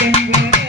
Thank you.